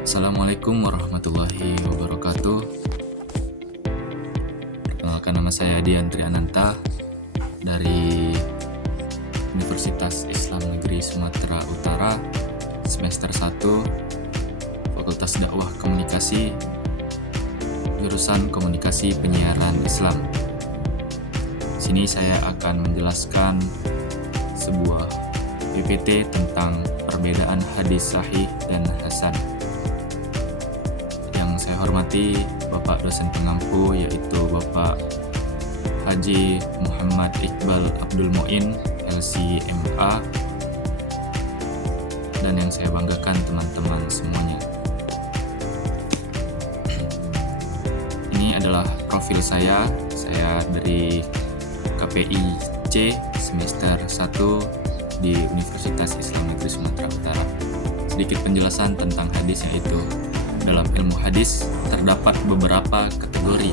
Assalamualaikum warahmatullahi wabarakatuh. Perkenalkan, nama saya Dian Triananta dari Universitas Islam Negeri Sumatera Utara, semester 1, Fakultas Dakwah Komunikasi, jurusan Komunikasi Penyiaran Islam. Di sini saya akan menjelaskan sebuah PPT tentang perbedaan hadis sahih dan hasan. Saya hormati Bapak dosen pengampu, yaitu Bapak Haji Muhammad Iqbal Abdul Muin, LC.MA, dan yang saya banggakan teman-teman semuanya. Ini adalah profil saya dari KPIC semester 1 di Universitas Islam Negeri Sumatera Utara. Sedikit penjelasan tentang hadis, yaitu dalam ilmu hadis terdapat beberapa kategori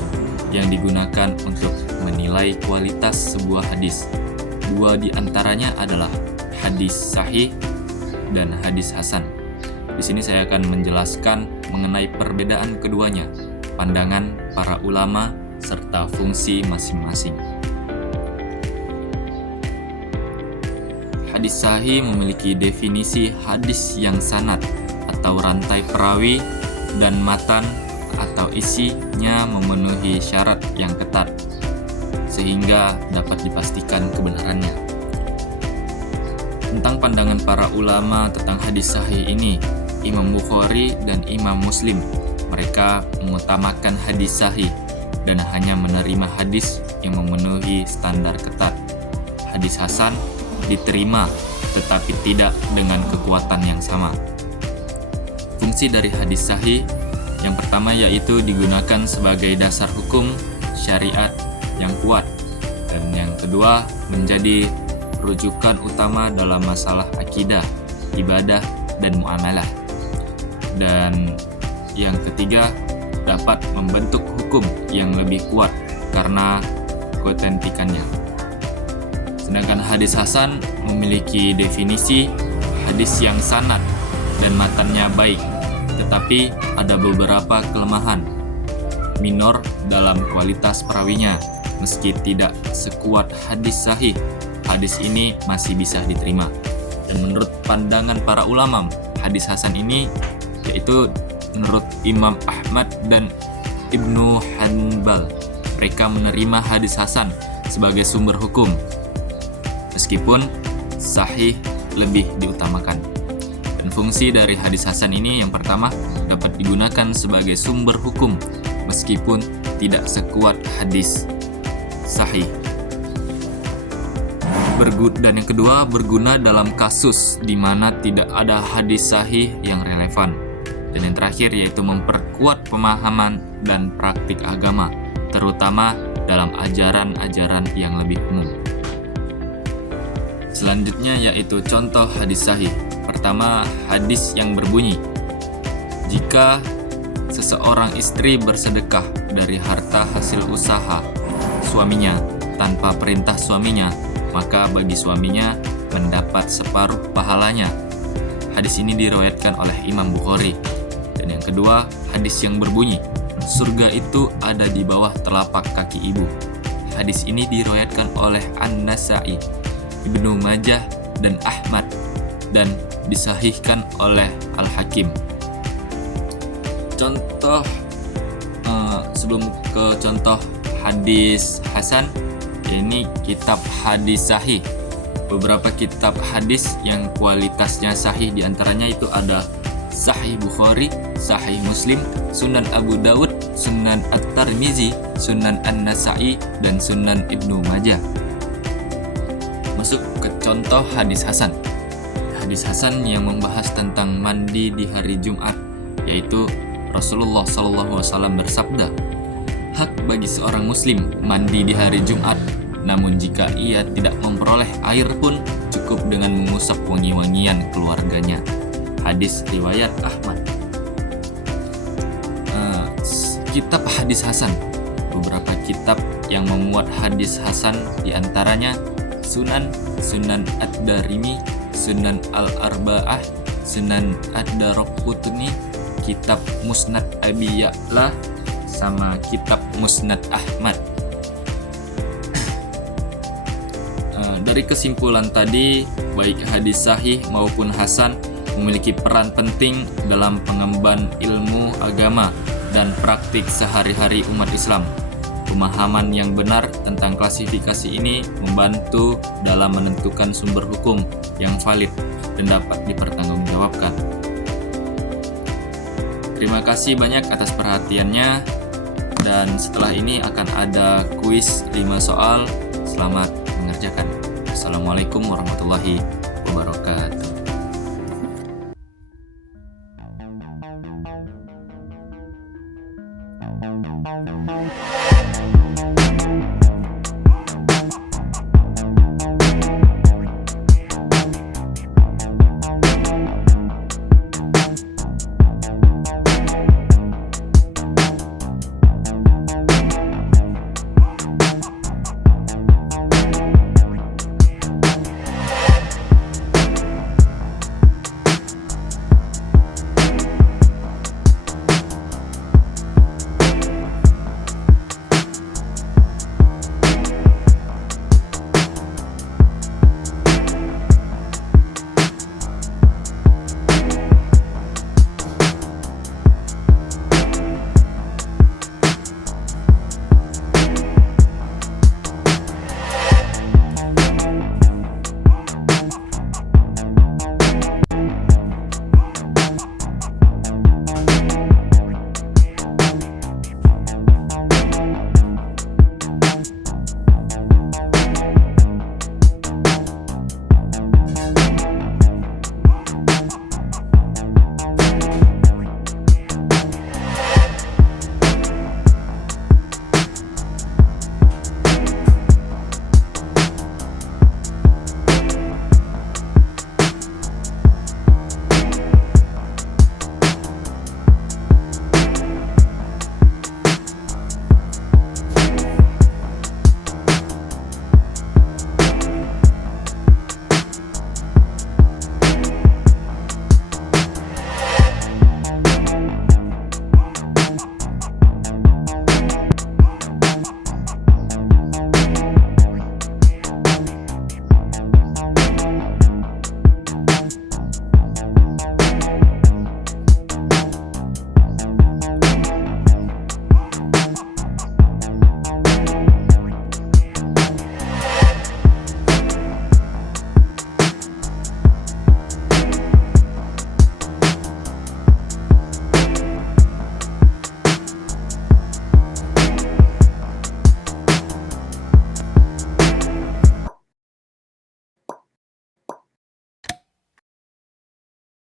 yang digunakan untuk menilai kualitas sebuah hadis. Dua di antaranya adalah hadis sahih dan hadis hasan. Di sini saya akan menjelaskan mengenai perbedaan keduanya, pandangan para ulama serta fungsi masing-masing. Hadis sahih memiliki definisi hadis yang sanad atau rantai perawi dan matan atau isinya memenuhi syarat yang ketat sehingga dapat dipastikan kebenarannya. Tentang pandangan para ulama tentang hadis sahih ini, Imam Bukhari dan Imam Muslim, mereka mengutamakan hadis sahih dan hanya menerima hadis yang memenuhi standar ketat. Hadis hasan diterima tetapi tidak dengan kekuatan yang sama. Fungsi dari hadis sahih yang pertama yaitu digunakan sebagai dasar hukum syariat yang kuat, dan yang kedua menjadi rujukan utama dalam masalah akidah, ibadah, dan muamalah, dan yang ketiga dapat membentuk hukum yang lebih kuat karena keautentikannya. Sedangkan hadis hasan memiliki definisi hadis yang sanad dan matannya baik, tetapi ada beberapa kelemahan minor dalam kualitas perawinya. Meski tidak sekuat hadis sahih, hadis ini masih bisa diterima. Dan menurut pandangan para ulama, hadis hasan ini yaitu menurut Imam Ahmad dan Ibnu Hanbal, mereka menerima hadis hasan sebagai sumber hukum, meskipun sahih lebih diutamakan. Dan fungsi dari hadis hasan ini yang pertama dapat digunakan sebagai sumber hukum meskipun tidak sekuat hadis sahih. Dan yang kedua, berguna dalam kasus di mana tidak ada hadis sahih yang relevan. Dan yang terakhir yaitu memperkuat pemahaman dan praktik agama, terutama dalam ajaran-ajaran yang lebih umum. Selanjutnya yaitu contoh hadis sahih. Pertama, hadis yang berbunyi, jika seseorang istri bersedekah dari harta hasil usaha suaminya tanpa perintah suaminya, maka bagi suaminya mendapat separuh pahalanya. Hadis ini diriwayatkan oleh Imam Bukhari. Dan yang kedua, hadis yang berbunyi, surga itu ada di bawah telapak kaki ibu. Hadis ini diriwayatkan oleh An-Nasa'i, Ibnu Majah, dan Ahmad, dan disahihkan oleh Al-Hakim. Contoh sebelum ke contoh hadis hasan, ini kitab hadis sahih. Beberapa kitab hadis yang kualitasnya sahih diantaranya itu ada Sahih Bukhari, Sahih Muslim, Sunan Abu Dawud, Sunan At-Tirmizi, Sunan An-Nasa'i, dan Sunan Ibnu Majah. Masuk ke contoh hadis hasan. Hadis hasan yang membahas tentang mandi di hari Jumat, yaitu Rasulullah SAW bersabda, hak bagi seorang muslim mandi di hari Jumat, namun jika ia tidak memperoleh air pun cukup dengan mengusap wangi-wangian keluarganya. Hadis riwayat Ahmad. Kitab hadis hasan. Beberapa kitab yang memuat hadis hasan diantaranya Sunan Ad-Darimi, Sunan Al-Arba'ah, Sunan Ad-Daraqutni, kitab Musnad Abi Ya'la sama kitab Musnad Ahmad. Dari kesimpulan tadi, baik hadis sahih maupun hasan memiliki peran penting dalam pengemban ilmu agama dan praktik sehari-hari umat Islam. Pemahaman yang benar tentang klasifikasi ini membantu dalam menentukan sumber hukum yang valid dan dapat dipertanggungjawabkan. Terima kasih banyak atas perhatiannya, dan setelah ini akan ada kuis 5 soal. Selamat mengerjakan. Assalamualaikum warahmatullahi wabarakatuh.